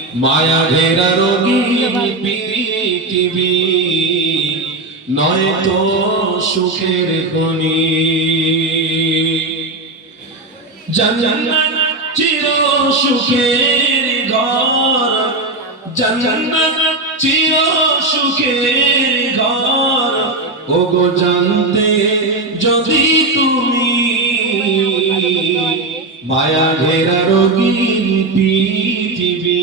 মায়া ঘেরা রোগী পৃথিবী নয় তো সুখের খনি। জান্নাত চির সুখের ঘর জান্নাত চির সুখের ঘর। ওগো জানতে যদি তুমি মায়া ঘেরা রোগীর পৃথিবী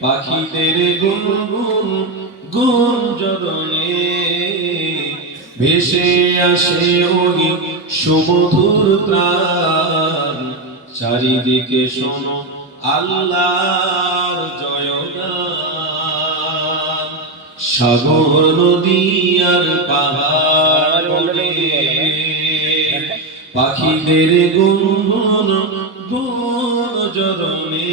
পাখিদের গুনগুন গুঞ্জরণে ভেসে আসে ওই সুমধুর প্রাণ চারিদিকে শোনো আল্লাহর জয়গান। সাগর, নদী আর পাহাড় পাখিদের গুনগুন গুঞ্জরণে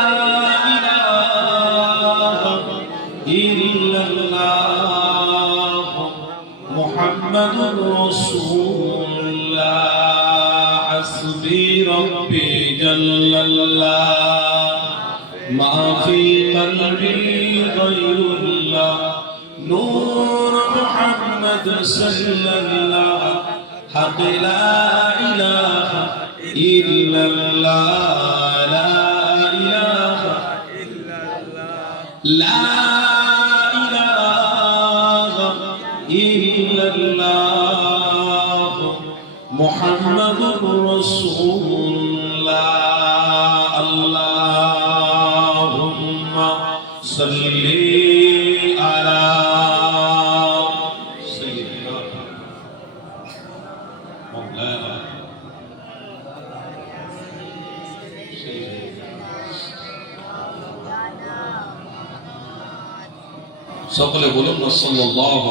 محمد رسول الله حسبي ربي جل الله ما في قلبي غير الله الله محمد رسول الله اللهم صل على سيدنا مولانا সকলে বলুন না সাল্লাল্লাহু